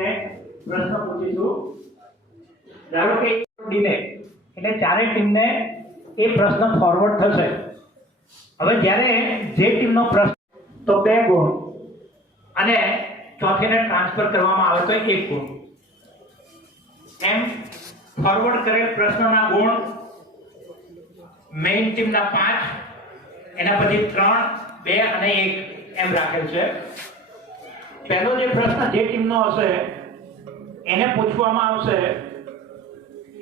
ટીમને પ્રશ્ન પૂછીશું। ધારો કે ડીને એટલે ચારે ટીમને એ પ્રશ્ન ફોરવર્ડ થશે। હવે જ્યારે જે ટીમનો પ્રશ્ન તો 2 ગુણ અને ચોથીને ટ્રાન્સફર કરવામાં આવે તો 1 ગુણ, એમ ફોરવર્ડ કરેલ પ્રશ્નના ગુણ મેઇન ટીમના 5, એના પછી 3, 2 અને 1 એમ રાખેલ છે। પહેલો જે પ્રશ્ન જે ટીમનો હશે એને પૂછવામાં આવશે,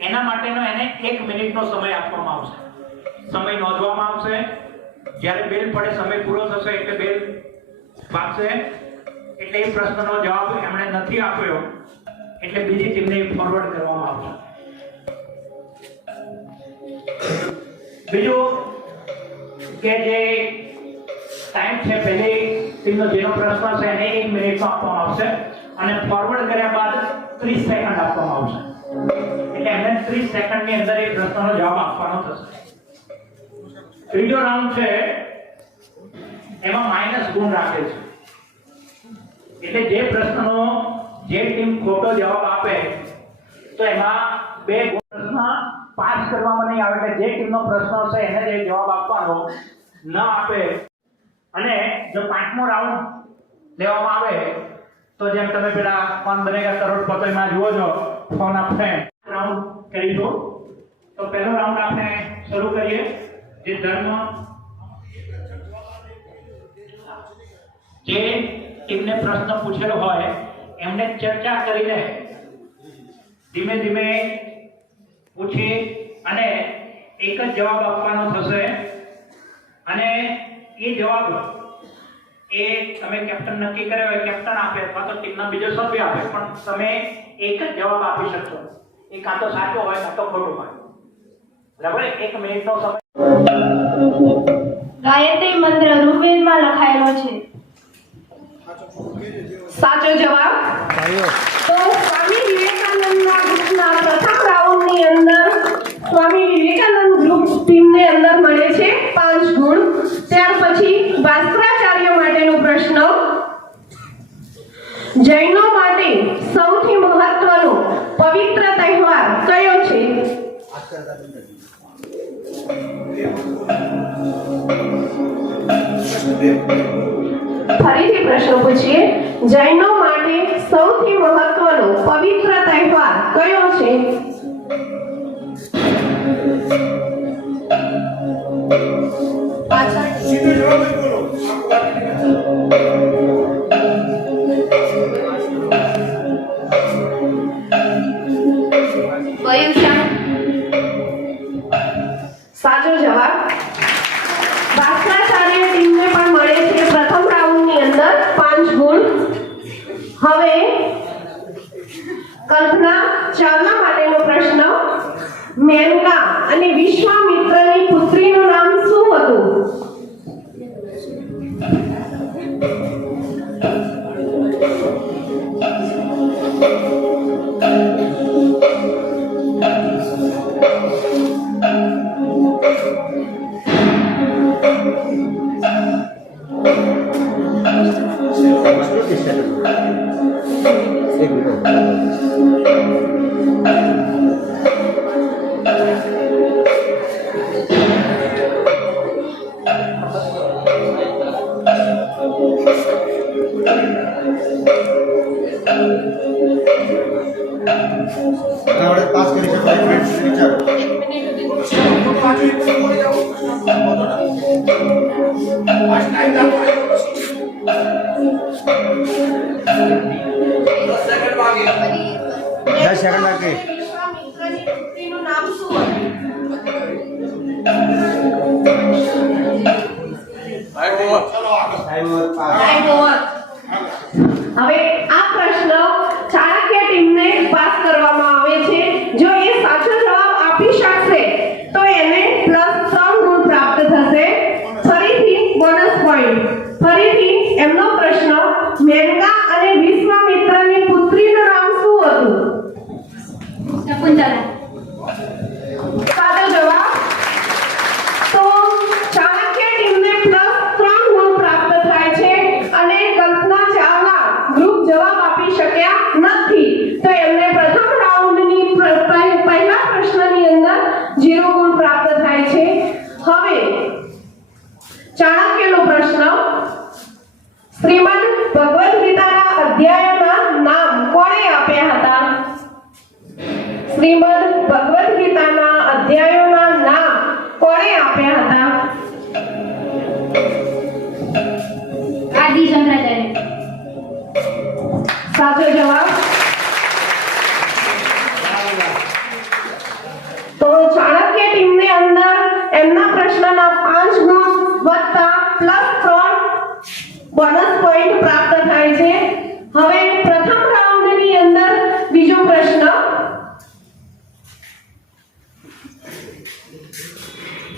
એના માટેનો એને 1 મિનિટનો સમય આપવામાં આવશે। સમય નોંધવામાં આવશે, જ્યારે બેલ પડે સમય પૂરો થશે એટલે બેલ વાગશે, એટલે એ પ્રશ્નનો જવાબ એમણે નથી આપ્યો એટલે બીજી ટીમને ફોરવર્ડ કરવામાં આવશે। બીજું કે જે ટાઈમ છે પહેલી ટીમનો જેનો પ્રશ્ન છે એને 1 મિનિટનો આપવામાં આવશે અને ફોરવર્ડ કર્યા બાદ 30 સેકન્ડ આપવામાં આવશે, એટલે એમને 30 સેકન્ડની અંદર એ પ્રશ્નનો જવાબ આપવાનો થશે। ત્રીજો રાઉન્ડ છે એમાં માઈનસ ગુણ રાખે છે, એટલે જે પ્રશ્નનો જે ટીમ ખોટો જવાબ આપે તો એમાં 2 ગુણ, પ્રશ્ન પાસ કરવામાં નહીં આવે એટલે જે ટીમનો પ્રશ્ન હશે એને જે જવાબ આપવાનો ન આપે। અને જો 5મો રાઉન્ડ લેવામાં આવે તો જેમ તમે પેલા કોણ બનેગા કરોડપતિ માં જુઓ છો ફોન આ ફ્રેન્ડ રાઉન્ડ કરીશું। તો પહેલો રાઉન્ડ આપણે શરૂ કરીએ। જે ધર્મ જે ટીમને પ્રશ્ન પૂછેલો હોય એમને ચર્ચા કરીને ધીમે ધીમે પૂછી અને એક જ જવાબ આપવાનો થશે અને એ જવાબ એ તમે કેપ્ટન નક્કી કર્યો હોય, કેપ્ટન આપે અથવા તો ટીમના બીજો સભ્ય આપે, પણ તમે એક જ જવાબ આપી શકશો, એ કાં તો સાચો હોય કાં તો ખોટો હોય। બરાબર? 1 મિનિટનો સમય। ગાયત્રી મંત્ર ઋગ્વેદમાં લખાયેલો છે। સાચો જવાબ તો સ્વામી વિવેકાનંદના ગ્રુપના પ્રથમ રાઉન્ડની અંદર સ્વામી વિવેકાનંદ ગ્રુપ ટીમને અંદર મળે છે 5 ગુણ। ત્યાર પછી ભાસ્કરાચાર્ય માટેનો પ્રશ્ન, જૈનો માટે સૌથી મહત્વનો પવિત્ર તહેવાર કયો છે? ફરીથી પ્રશ્ન પૂછીએ, જૈનો માટે સૌથી મહત્વનો પવિત્ર તહેવાર કયો છે? પાછળ સીધો જવાબ બોલો। સાચો જવાબ ભાસ્કરાચાર્ય ટીમને પણ મળે છે પ્રથમ રાઉન્ડની અંદર 5 ગુણ। હવે કલ્પના ચાવલા માટેનો પ્રશ્ન, મેનકા અને વિશ્વામિત્રની પુત્રીનું નામ શું હતું? पास કરી શકાય ફ્રેન્ડ્સ વિચારો। 10 સેકન્ડ બાકી। વિશ્વામિત્રની પુત્રીનું નામ શું હતું? હવે આ પ્રશ્ન ચાણક્ય ટીમને પાસ કરવામાં આવે છે। જો એ સાચો જવાબ આપી શકશે તો એને +3 ગુણ પ્રાપ્ત થશે। ફરીથી બોનસ પોઈન્ટ। ફરીથી એમનો પ્રશ્ન, મેનકા અને વિશ્વામિત્રની પુત્રીનું નામ શું હતું? શકુંતલા। સાચો જવાબ તો ચાણક્ય ટીમને +3 ગુણ પ્રાપ્ત થાય છે અને કલ્પના ચાવલા ગ્રુપ નથી તો એમને પ્રથમ રાઉન્ડની પહેલા પ્રશ્નની અંદર 0 ગુણ પ્રાપ્ત થાય છે. હવે ચાણક્યનો પ્રશ્ન, શ્રીમદ ભગવદ ગીતાના અધ્યાયોના નામ કોણે આપ્યા હતા? શ્રીમદ ભગવદ ગીતાના અધ્યાયોના નામ કોણે આપ્યા હતા? આદિ શંકરાચાર્ય. સાચો જવાબ. તો ચાણક્ય ટીમની અંદર એમના પ્રશ્નના 5 ગુણ વત્તા +3 બોનસ પોઈન્ટ પ્રાપ્ત થાય છે. હવે પ્રથમ રાઉન્ડની અંદર બીજો પ્રશ્ન,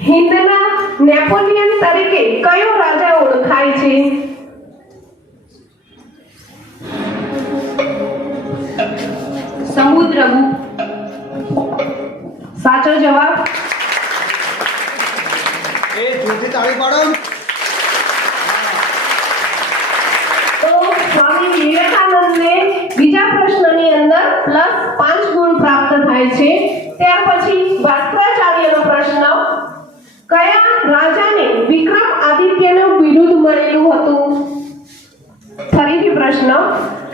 હિન્દના નેપોલિયન તરીકે કયો રાજા ઓળખાય છે? સમુદ્રગુપ્ત. સાચો જવાબ. એ જોરથી તાળી પાડો. તો સ્વામી વિવેકાનંદને બીજા પ્રશ્નની અંદર +5 ગુણ પ્રાપ્ત થાય છે. ત્યાર પછી ભાસ્કરાચાર્યનો પ્રશ્ન, કયા રાજાને વિક્રમ આદિત્યનું બિરુદ મળેલું હતું? ફરીથી પ્રશ્ન,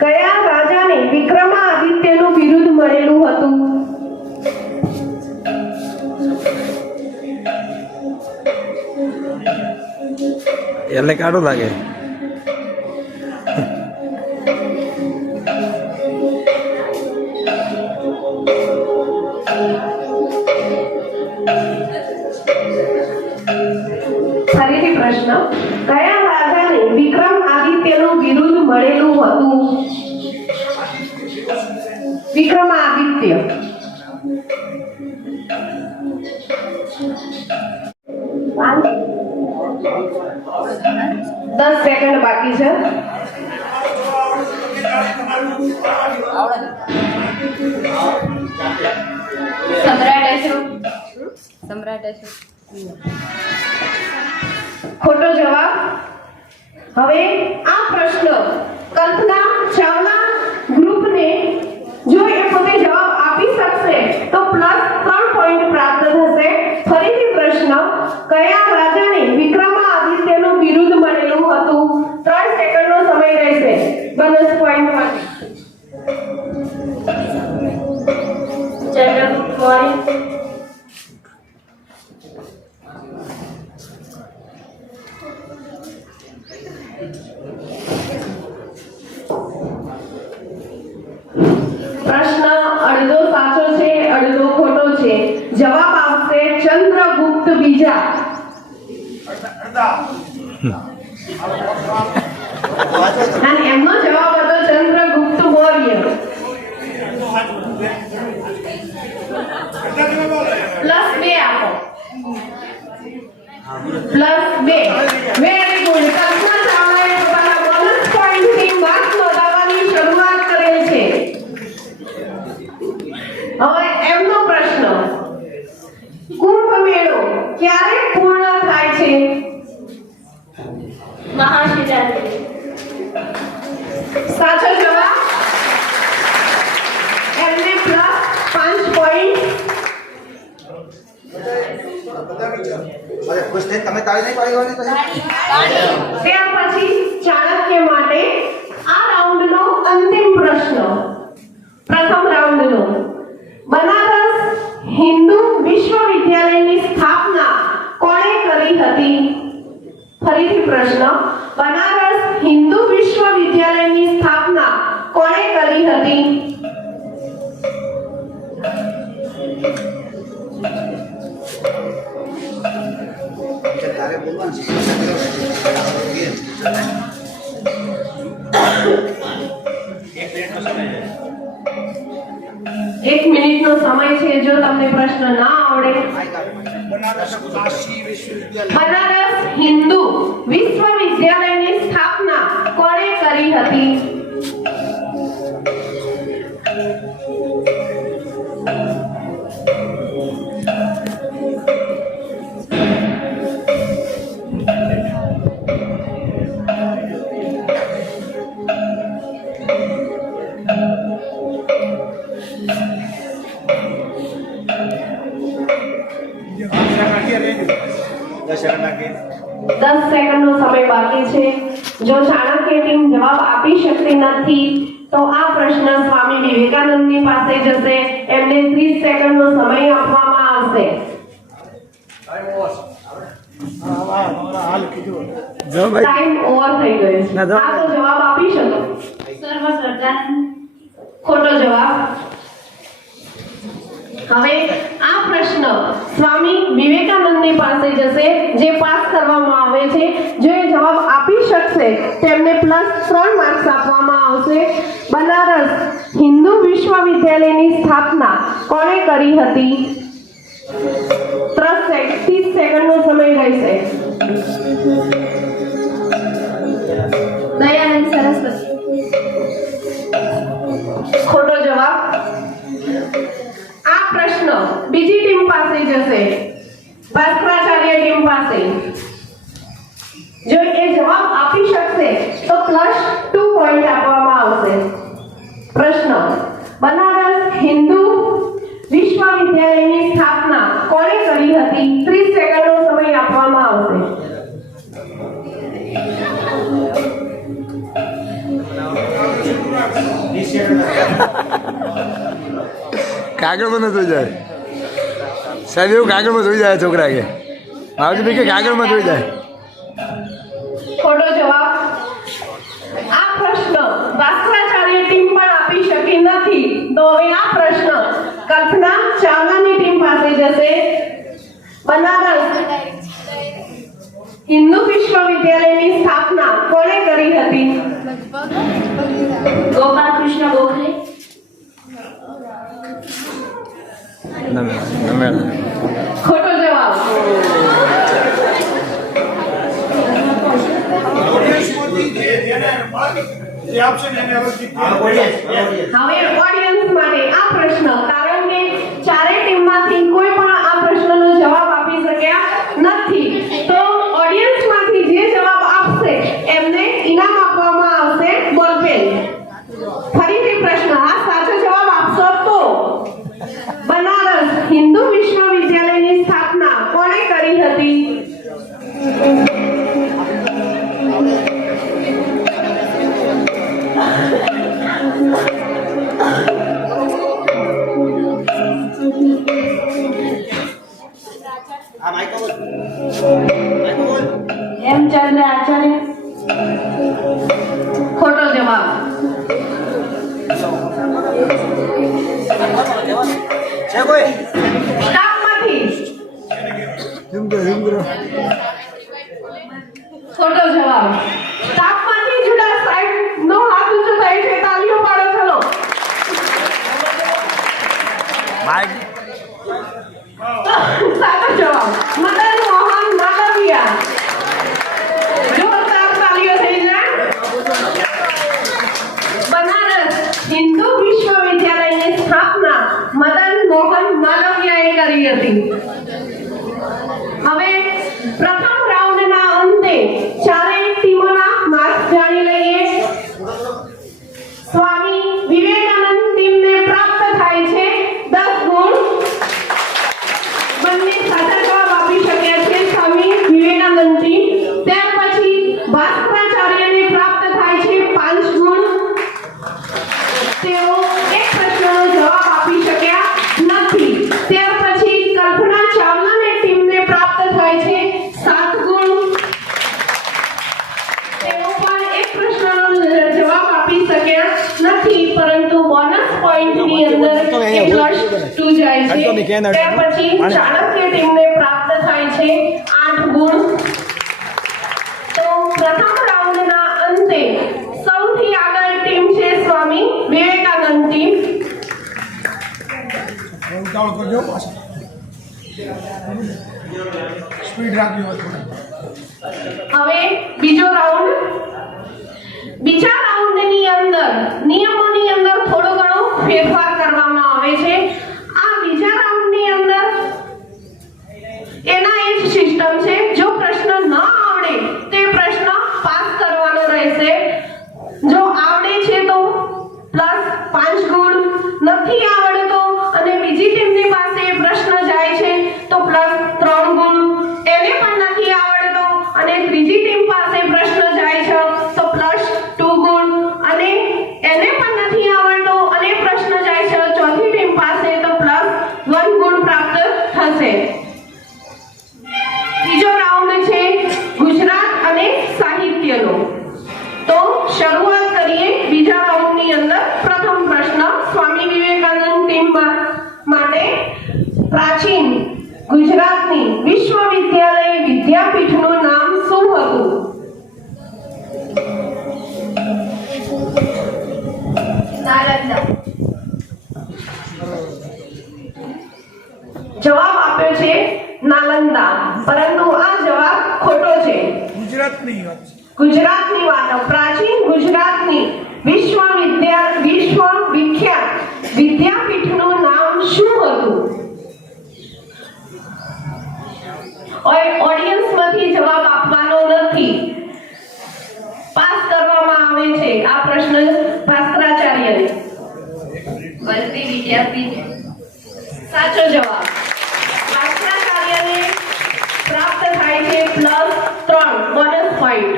કયા રાજાને વિક્રમાદિત્યનું બિરુદ મળેલું હતું? એટલે કાઢું લાગે. ફરીથી પ્રશ્ન, કયા રાજાને વિક્રમાદિત્યનું બિરુદ મળેલું હતું? વિક્રમાદિત્ય. દસ સેકન્ડ બાકી છે. સમ્રાટ અશોક. ખોટો જવાબ. હવે આ પ્રશ્ન કલ્પના ચાવલા ગ્રુપને જો એ પોતે જવાબ આપી શકશે તો +3 પોઈન્ટ પ્રાપ્ત થશે. ફરીથી પ્રશ્ન, કયા રાજાને વિક્રમાદિત્યનું બિરુદ મળેલું હતું? 3 સેકન્ડનો સમય રહેશે બોનસ પોઈન્ટ માટે. ચંદ્રગુપ્ત મૌર્ય. પ્રશ્ન અડધો સાચો છે, અડધો ખોટો છે. જવાબ આવશે ચંદ્રગુપ્ત બીજા. અને એમનો જવાબ હતો ચંદ્રગુપ્ત મૌર્ય. +2 આપો. +2. Very good. કલ્પના ચાવલાએ પોતાના બોનસ પોઈન્ટથી માર્ક્સ નોંધાવવાની શરૂઆત કરેલ છે. હવે એમનો પ્રશ્ન, કુંભ મેળો ક્યારે પૂર્ણ થાય છે? મહાશિવરાત્રિ. સાચો જવાબ. એમને +5 પોઈન્ટ. અરે ખુશ થઈ તમે તાળી નહીં પાડી હોવાની પછી. ત્યાર પછી ચાણક્ય માટે આ રાઉન્ડનો અંતિમ પ્રશ્ન, પ્રથમ રાઉન્ડનો, બનારસ હિન્દુ વિશ્વવિદ્યાલયની સ્થાપના કોણે કરી હતી? ફરીથી પ્રશ્ન, બનારસ હિન્દુ વિશ્વવિદ્યાલયની સ્થાપના કોણે કરી હતી? તારે બોલવાનું છે. 1 મિનિટનો સમય છે. જો તમને પ્રશ્ન ના આવડે. બનારસ હિન્દુ વિશ્વવિદ્યાલયની સ્થાપના કોણે કરી હતી? દસ સેકન્ડ નાખી 10 સેકન્ડનો સમય બાકી છે. જો ચાણક્ય ટીમ જવાબ આપી શકતી નથી તો આ પ્રશ્ન સ્વામી વિવેકાનંદની પાસે જશે. એમને 30 સેકન્ડનો સમય આપવામાં આવશે. હાલ કીધું જો ભાઈ ટાઈમ ઓવર થઈ ગયો છે. ના, જો. હા તો જવાબ આપી શકો. સર્વ સર્જાનંદ. ખોટો જવાબ. હવે આ પ્રશ્ન સ્વામી વિવેકાનંદની પાસે જશે, જે પાસ કરવામાં આવે છે. જો એ જવાબ આપી શકશે તેમને +3 માર્ક્સ આપવામાં આવશે. બનારસ હિન્દુ વિશ્વવિદ્યાલયની સ્થાપના કોણે કરી હતી? 30 સેકન્ડનો સમય રહેશે. દયાનંદ સરસ્વતી. ખોટો જવાબ. આ પ્રશ્ન બીજી ટીમ પાસે જશે, ભાસ્કરાચાર્ય ટીમ પાસે. જો એ જવાબ આપી શકશે તો +2 પોઈન્ટ આપવામાં આવશે. પ્રશ્ન: બનારસ હિન્દુ વિશ્વવિદ્યાલયની સ્થાપના કોણે કરી હતી? 30 સેકન્ડનો સમય આપવામાં આવશે. કાગળમાં ન જોઈ જાય સાહેબ, એવું કાગળમાં જોઈ જાય છોકરા કે માવજી ભાઈ કે કાગળમાં જોઈ જાય. ખોટો જવાબ. આ પ્રશ્ન ભાસ્કરાચાર્ય ટીમ પણ આપી શકી નથી. તો હવે આ પ્રશ્ન કલ્પના ચાવલાની ટીમ પાસે જશે. બનારસ હિન્દુ વિશ્વવિદ્યાલયની સ્થાપના કોણે કરી હતી? ગોપાલ કૃષ્ણ ગોખલે. નમે ખોટો જવાબ. જે આપશે ને એને હવે ઓડિયન્સ માટે આ પ્રશ્ન, કારણ કે ચારેય ટીમમાંથી કોઈ પણ આ પ્રશ્નનો જવાબ આપી શક્યા નથી, તો ઓડિયન્સમાંથી જે જવાબ આપશે એમને ઇનામ આપવામાં આવશે બોલપેન. ફરીથી પ્રશ્ન, આ સાચો જવાબ આપશો તો બનારસ હિન્દુ વિશ્વવિદ્યાલયની સ્થાપના કોણે કરી હતી? આ માઈક બોલ હેમચંદ્ર આચાર્ય. ખોટો જવાબ. છે કોઈ સ્ટાફમાંથી. ખોટો જવાબ. સ્ટાફમાંથી જુડા સાહેબનો હાથ ઊંચો થાય છે, તાળીઓ પાડો ચલો. માઇક સાચો જવાબ મદન મોહન માલવિયા. જોરદાર તાળીઓ થઈ જાય. બનારસ હિન્દુ વિશ્વવિદ્યાલયની સ્થાપના મદન મોહન માલવિયાએ કરી હતી. હવે પ્રથમ રાઉન્ડના અંતે ચારેય ટીમોના માર્ક્સ જાણી લઈએ. સ્વામી વિવેકાનંદ ટીમને પ્રાપ્ત થાય છે 10 ગુણ. બંને સાચા જવાબ આપી શક્યા છે સ્વામી વિવેકાનંદ ટીમ. ત્યાર પછી ભાસ્કરાચાર્યને પ્રાપ્ત થાય છે 5 ગુણ. તેઓ એક પ્રશ્નનો જવાબ આપી શક્યા નથી. ત્યાર પછી કલ્પના ચાવલાની ટીમને પ્રાપ્ત થાય છે 7 ગુણ. તેઓ પણ એક પ્રશ્નનો જવાબ આપી શક્યા નથી, પરંતુ બોનસ પોઈન્ટની અંદર એ +2 જાય છે. ત્યાર પછી ચાણક્ય ટીમને પ્રાપ્ત થાય છે 8 ગુણ. તો પ્રથમ રાઉન્ડના અંતે સૌથી આગળ ટીમ છે સ્વામી વિવેકાનંદ ટીમ. ઉતાવળ કરજો પાછા સ્પીડ રાખજો હવે બીજો રાઉન્ડ. બીજા રાઉન્ડની અંદર નિયમોની અંદર થોડો ઘણો ફેરફાર કરવામાં આવે છે. આ બીજા રાઉન્ડની અંદર એના એ જ સિસ્ટમ છે. જો પ્રશ્ન ન આવડે તો એ પ્રશ્ન પાસ કરવાનો રહેશે. જો આવડે છે તો +5 ગુણ, નથી આવડતો પરંતુ આ જવાબ ખોટો છે. ગુજરાતની વાત પ્રાચીન ગુજરાતની વિશ્વવિખ્યાત વિદ્યાપીઠનું નામ શું હતું? ઓડિયન્સમાંથી જવાબ આપવાનો નથી, પાસ કરવામાં આવે છે આ પ્રશ્ન ભાસ્કરાચાર્યને. વલભી વિદ્યાપીઠ. સાચો જવાબ. ભાસ્કરાચાર્યને પ્રાપ્ત થાય છે +3 બોનસ પોઈન્ટ.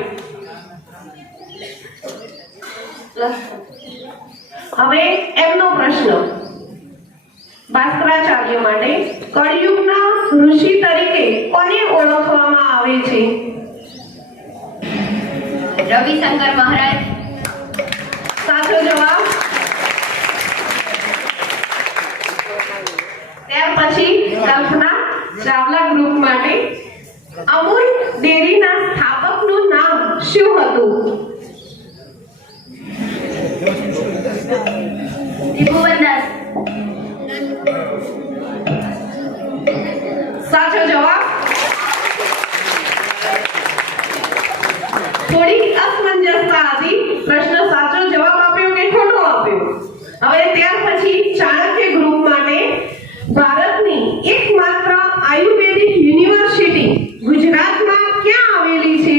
હવે એમનો પ્રશ્ન ભાસ્કરાચાર્ય માટે, કળિયુગના ઋષિ તરીકે કોને ઓળખવામાં આવે છે? રવિશંકર મહારાજ. સાચો જવાબ. ત્યાર પછી કલ્પના ચાવલા ગ્રુપ માટે, અમૂલ ડેરીના સ્થાપકનું નામ શું હતું? ત્રિભુવનદાસ. સાચો જવાબ. થોડી અસમંજસતા હતી, પ્રશ્ન સાચો જવાબ આપ્યો કે ખોટો આપ્યો. હવે ત્યાર પછી ચાણક્ય ગ્રુપ માટે, ભારતની એકમાત્ર આયુર્વેદિક યુનિવર્સિટી ગુજરાતમાં ક્યાં આવેલી છે?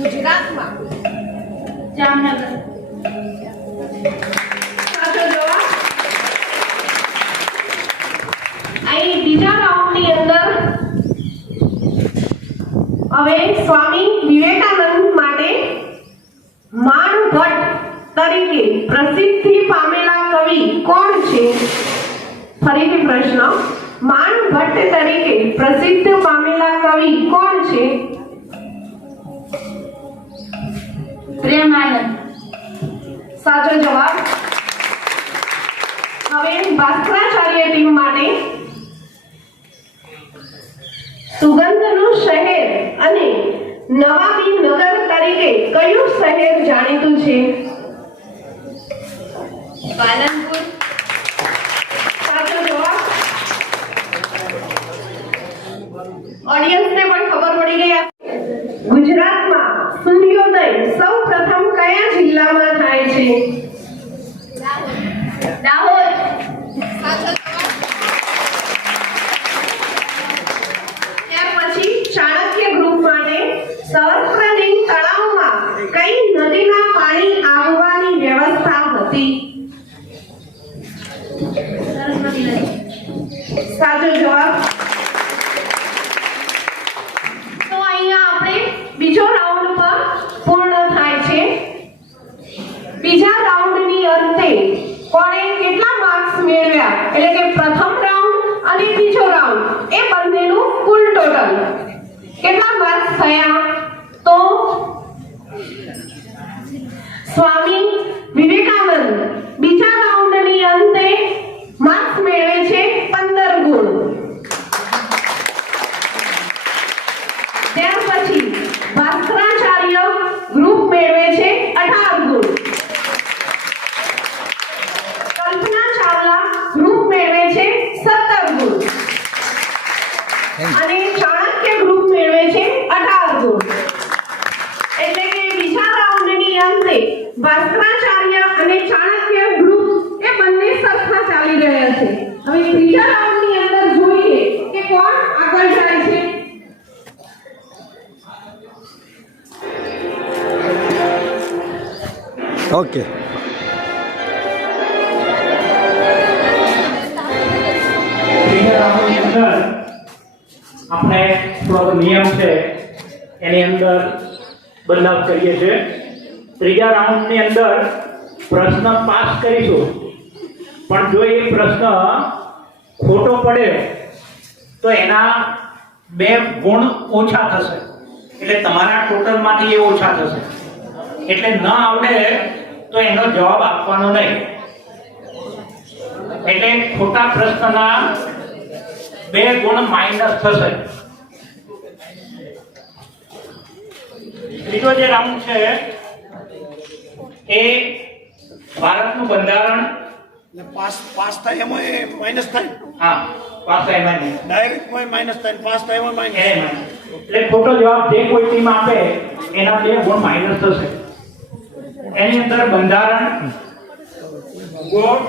ગુજરાતમાં. જામનગર. સાચો જવાબ. અહીં બીજા રાઉન્ડની અંદર હવે સ્વામી વિવેકાનંદ માટે માણભટ્ટ તરીકે પ્રસિદ્ધિ પામેલા કવિ કોણ છે? ફરીથી પ્રશ્ન, માણભટ્ટ તરીકે પ્રસિદ્ધ પામેલા કવિ કોણ છે? પ્રેમાનંદ. સાચો જવાબ. હવે ભાસ્કરાચાર્ય ટીમ માટે, સુગંધનું શહેર અને નવાબી નગર તરીકે કયું શહેર જાણીતું છે? પાલનપુર. સાચો જવાબ. ઓડિયન્સને પણ ખબર પડી ગઈ. ગુજરાતમાં સૂર્યોદય સૌપ્રથમ કયા જિલ્લામાં થાય છે? દાહોદ. ત્યાર પછી ચાણક્ય ગ્રુપ માટે, સહસ્ત્રલિંગ તળાવમાં કઈ નદીના પાણી આવવાની વ્યવસ્થા હતી? સરસ્વતી નદી. સાચો જવાબ. તો અહીંયા આપણે બીજો રાઉન્ડ પર પૂર્ણ થાય છે. બીજા રાઉન્ડની અંતે કોણે કેટલા માર્ક્સ મેળવ્યા, એટલે કે પ્રથમ રાઉન્ડ અને બીજો રાઉન્ડ, એ બંનેનું કુલ ટોટલ કેટલા માર્ક્સ થયા? તો સ્વામી વિવેકાનંદ બીજા રાઉન્ડની અંતે માર્ક્સ મેળવે છે 15 ગુણ. ત્યાર પછી ભાસ્કરાચાર્ય ગ્રુપ મેળવે છે 18 ગુણ. કલ્પના ચાવલા ગ્રુપ મેળવે છે 17 ગુણ અને ચાણક્ય ગ્રુપ મેળવે છે 18 ગુણ. એટલે કે બીજા રાઉન્ડની અંતે ભાસ્કરાચાર્ય અને ચાણક્ય ગ્રુપ એ બંને સરખા ચાલી રહ્યા છે. હવે ત્રીજા રાઉન્ડની અંદર જોઈએ કે કોણ આગળ જાય છે. ઓકે. ત્રીજા રાઉન્ડની અંદર આપણે થોડો નિયમ છે એની અંદર બદલાવ કરીએ છીએ. ત્રીજા રાઉન્ડની અંદર પ્રશ્ન પાસ કરીશું, પણ જો એ પ્રશ્ન ખોટો પડે તો એના 2 ગુણ ઓછા થશે, એટલે તમારા ટોટલમાંથી એ ઓછા થશે. એટલે ન આવડે તો એનો જવાબ આપવાનો નહીં. એટલે ખોટા પ્રશ્નના 2 ગુણ માઇનસ થશે. ત્રીજો જે રાઉન્ડ છે એ ભારતનું બંધારણ. પાસ થાય એમાં માઇનસ થાય. હા, પાસ આવ્યા નહીં. ડાયરેક્ટ માઇનસ થાય, પાસ થાય માઇનસ. એટલે ખોટો જવાબ જે કોઈ ટીમ આપે એના 2 ગુણ માઇનસ થશે. એની અંદર બંધારણ, ભૂગોળ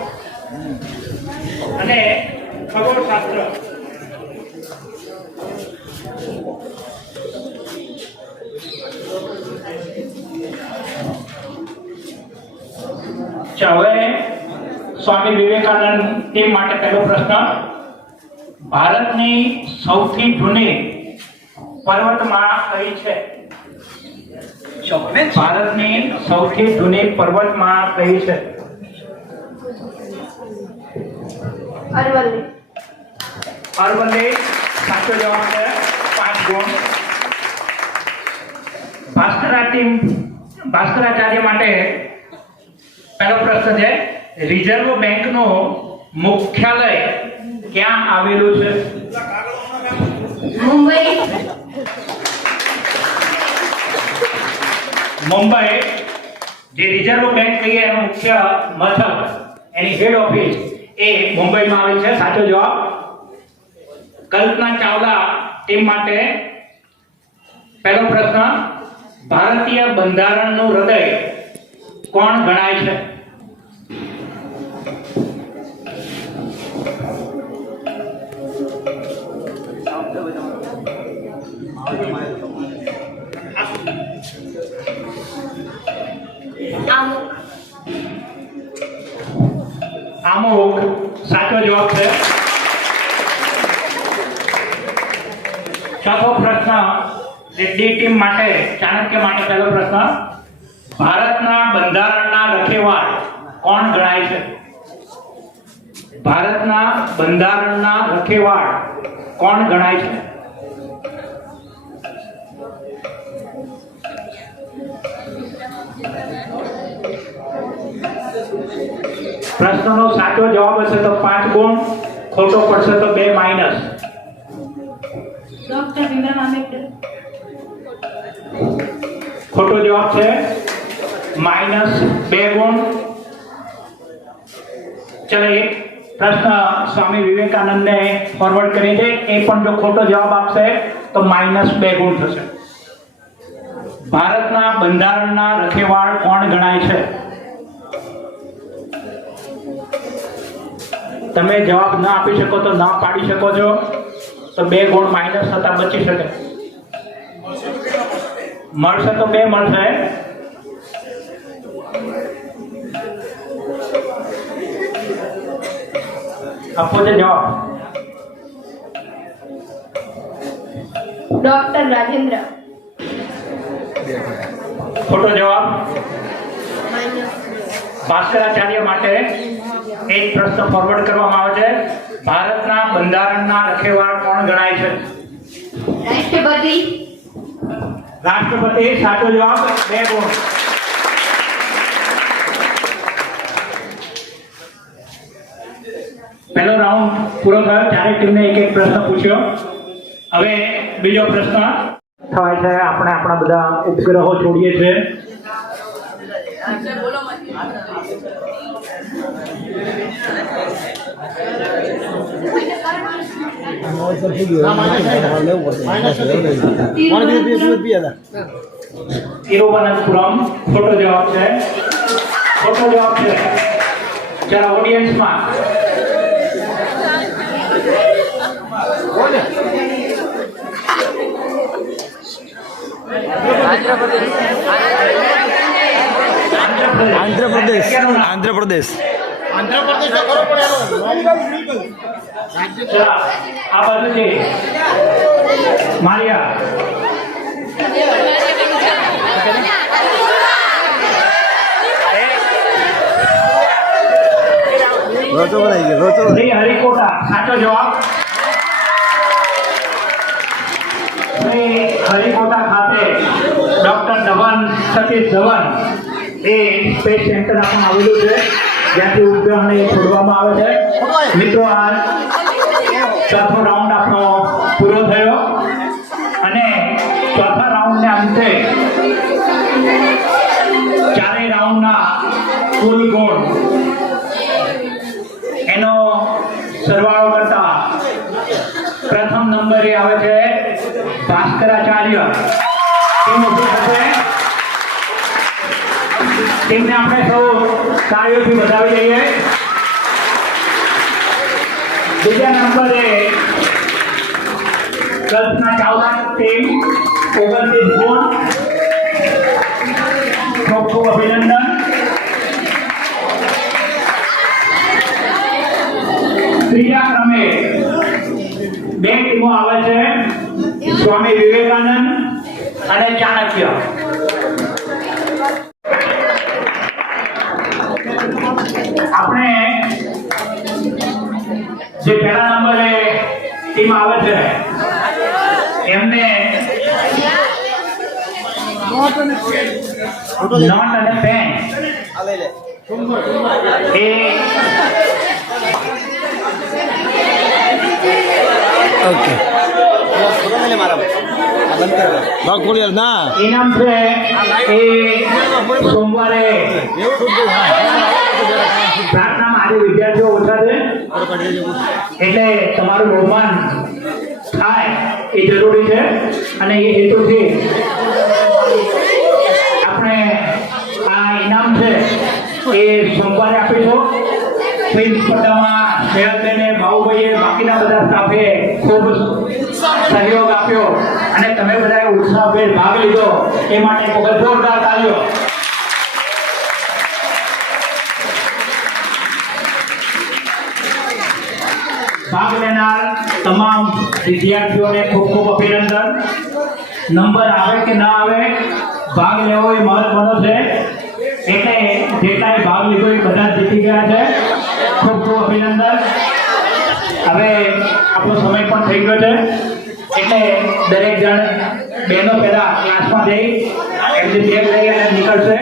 અને ખગોળશાસ્ત્ર હવે સ્વામી વિવેકાનંદ ટીમ માટે પહેલો પ્રશ્ન. ભારતની સૌથી જૂની પર્વતમાળા કઈ છે? ભારતની સૌથી જૂની પર્વતમાળા કઈ છે? અરવલ્લી. અરવલ્લી સાચો જવાબ છે, 5 ગુણ. ભાસ્કરાચાર્ય માટે પહેલો પ્રશ્ન છે. રિઝર્વ બેંકનું મુખ્યાલય ક્યાં આવેલું છે? મુંબઈ. મુંબઈ, જે રિઝર્વ બેંક કહીએ એનું મુખ્ય મથક, એની હેડ ઓફિસ એ મુંબઈમાં આવેલી છે. સાચો જવાબ. કલ્પના ચાવલા ટીમ માટે પહેલો પ્રશ્ન. ભારતીય બંધારણનું હૃદય કોણ ગણાય છે? આમુક સાચો જવાબ છે. ચોથો પ્રશ્ન ડી ટીમ માટે, ચાણક્ય માટે પહેલો પ્રશ્ન. ભારતના બંધારણના રખેવાળ કોણ ગણાય છે? ભારતના બંધારણના રખેવાળ કોણ ગણાય છે? પ્રશ્નનો સાચો જવાબ હશે તો 5 ગુણ, ખોટો પડશે તો 2 માઇનસ. ડોક્ટર ભીમરાવ આંબેડકર. ખોટો જવાબ છે, -2 ગુણ. ચલો એક પ્રશ્ન સ્વામી વિવેકાનંદને ફોરવર્ડ કરી દે. એ પણ જો ખોટો જવાબ આપશે તો -2 ગુણ થશે. ભારતના બંધારણના રખેવાળ કોણ ગણાય છે? તમે જવાબ ના આપી શકો તો ના પાડી શકો છો, તો 2 ગુણ માઇનસ થતા બચી શકે. મળશે તો 2 મળશે. આપો છે જવાબ. ડોક્ટર રાજેન્દ્ર. ખોટો જવાબ. ભાસ્કરાચાર્ય માટે એક પ્રશ્ન ફોરવર્ડ કરવામાં આવે છે. ભારતના બંધારણના રખેવાળ કોણ ગણાય છે? રાષ્ટ્રપતિ. રાષ્ટ્રપતિ સાચો જવાબ, 2 ગુણ. પહેલો રાઉન્ડ પૂરો થયો. ચારે ટીમને એક એક પ્રશ્ન પૂછ્યો. હવે બીજો પ્રશ્ન થાય છે. આપણે આપણા બધા ઉપગ્રહો છોડીએ છીએ. તિરુવનંતપુરમ ખોટો જવાબ છે. ખોટો જવાબ છે. જરા ઓડિયન્સમાં આંધ્રપ્રદેશ. આંધ્રપ્રદેશ. આંધ્રપ્રદેશ તો ખરો પણ જરા આ બાજુથી મારિયા લોચો બનાવી ગયો. લોચો. શ્રી હરિકોટા સાચો જવાબ. શ્રી હરિકોટા ખાતે ડોક્ટર ધવન, સતીશ ધવન એ સ્પેસ સેન્ટર આપણું આવેલું છે, જ્યાંથી ઉપગ્રહને છોડવામાં આવે છે. મિત્રો, આ ચોથો રાઉન્ડ આપણો પૂરો થયો અને ચોથા રાઉન્ડને અંતે ચારેય રાઉન્ડના કુલ ગુણ એનો સરવાળો કરતા નંબર એ આવે છે ભાસ્કરાચાર્ય. ટીમ ઊભી થશે. ટીમને આપણે સૌ તાળીઓથી વધાવી દઈએ. બીજા નંબરે કલ્પના ચાવલા ટીમ 29 ગુણ. ખૂબ ખૂબ અભિનંદન. ત્રીજા ક્રમે બે ટીમો આવે છે સ્વામી વિવેકાનંદ અને ચાણક્ય. આપણે જે પહેલા નંબરે ટીમ આવે છે એમને નોટ અને પેન એ ઓકે ભાગ ખોલી ના ઇનામ છે એ સોમવારે પ્રાર્થનામાં આજે વિદ્યાર્થીઓ ઓછા છે એટલે તમારું બહુમાન થાય એ જરૂરી છે અને એ હેતુથી આપણે આ ઇનામ છે એ સોમવારે આપીશું. ફિલ્મ સ્પર્ધામાં શ્રેયાબેને, બાહુભાઈએ, બાકીના બધા સ્ટાફે ખૂબ સહયોગ આપ્યો અને તમે બધાએ ઉત્સાહભેર ભાગ લીધો એ માટે એક વખત જોરદાર તાળીઓ. ભાગ લેનાર તમામ વિદ્યાર્થીઓને ખૂબ ખૂબ અભિનંદન. નંબર આવે કે ના આવે, ભાગ લેવો એ મહત્વનો છે. એટલે જેટલાએ ભાગ લીધો એ બધા જીતી ગયા છે. ખૂબ ખૂબ અભિનંદન. હવે આપણો સમય પણ થઈ ગયો છે એટલે દરેક જણ બહેનો પહેલા ક્લાસમાં જઈ એમની બેગ લઈ અને નીકળશે.